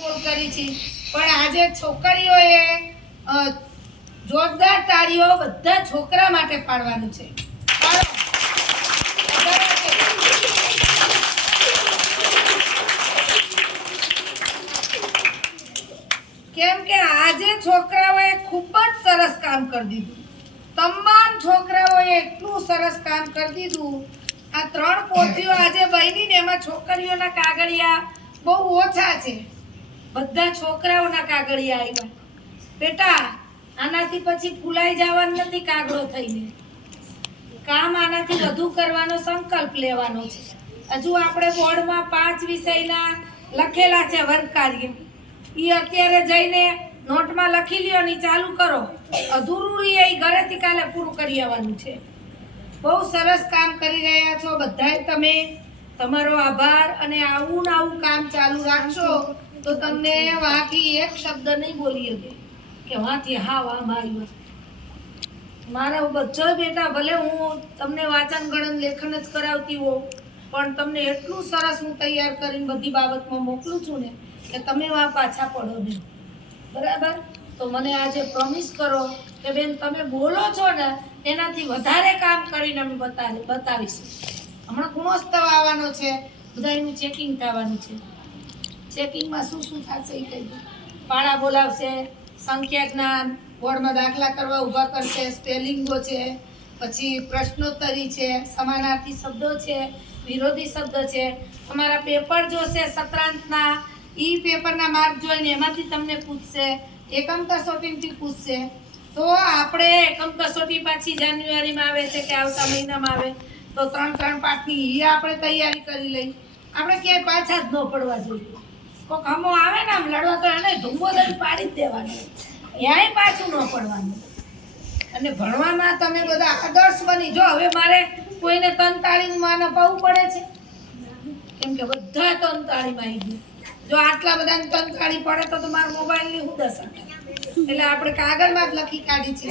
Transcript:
કરી છે પણ આજે છોકરીઓએ જોરદાર તાળીઓ બધા છોકરા માટે પાડવાનું છે। કેમ કે આજે છોકરાઓએ ખૂબ જ સરસ કામ કરી દીધું। તમામ છોકરાઓએ એટલું સરસ કામ કરી દીધું। આ 3 પોથીઓ આજે બની ને એમાં છોકરીઓના કાગળિયા બહુ ઓછા છે, બધા છોકરાઓના કાગળિયા આવ્યા। બેટા આનાથી પછી ફૂલાઈ જવાનું નથી, કાગળો થઈને કામ આનાથી વધુ કરવાનો સંકલ્પ લેવાનો છે। હજુ આપણે બોર્ડમાં 5 વિષયના લખેલા છે વર્ગ કાર્ય, ઈ અત્યારે જઈને નોટમાં લખી લ્યો ને ચાલુ કરો। અધૂરું એ ઘરેથી કાલે પૂરું કરી આવવાનું છે। બહુ સરસ કામ કરી રહ્યા છો બધાય તમે, તમારો આભાર। અને આવું ને આવું કામ ચાલુ રાખશો તો તમને વાંથી એક શબ્દ નહીં બોલી શકે કે વાંથી હા વાહ મારી મારા બધો બેટા ભલે હું તમને વાંચન ગણન લેખન જ કરાવતી હોઉં પણ તમને એટલું સરસ હું તૈયાર કરીને બધી બાબતમાં મોકલું છું ને કે તમે વાં પાછા પડો નહીં, બરાબર? તો મને આજે પ્રોમિસ કરો કે બેન તમે બોલો છો ને એનાથી વધારે કામ કરીને અમે બતાવીશું। હમણાં ગુણોત્સવ આવવાનો છે, બધાયનું ચેકિંગ થવાનું છે। ચેકિંગમાં શું શું થશે એ કહી દો। પાડા બોલાવશે, સંખ્યા જ્ઞાન, બોર્ડમાં દાખલા કરવા ઊભા કરશે, સ્પેલિંગો છે, પછી પ્રશ્નોત્તરી છે, સમાનાર્થી શબ્દો છે, વિરોધી શબ્દ છે। તમારા પેપર જોશે સત્રાંતના, ઈ પેપરના માર્ક જોઈને એમાંથી તમને પૂછશે, એકમ કસોટીથી પૂછશે। તો આપણે એકમ કસોટી પાછી જાન્યુઆરીમાં આવે છે કે આવતા મહિનામાં આવે તો 3 પાઠની ઈ આપણે તૈયારી કરી લઈ। આપણે ક્યાંય પાછા જ ન પડવા જોઈએ। કોક હમો આવે ને આમ લડવા તો એને ધુંબો દઈ પાડી જ દેવાનો, ક્યાંય પાછું ન પડવાનું। અને ભણવામાં તમે બધા આદર્શ બની જો। હવે મારે કોઈને તનતાળીનું માન અપાવવું પડે છે કેમ કે બધા તનતાળીમાં આવી ગયું। જો આટલા બધાને તનતાળી પડે તો મારા મોબાઈલની હું દશા, એટલે આપણે કાગળમાં જ લખી કાઢી છે।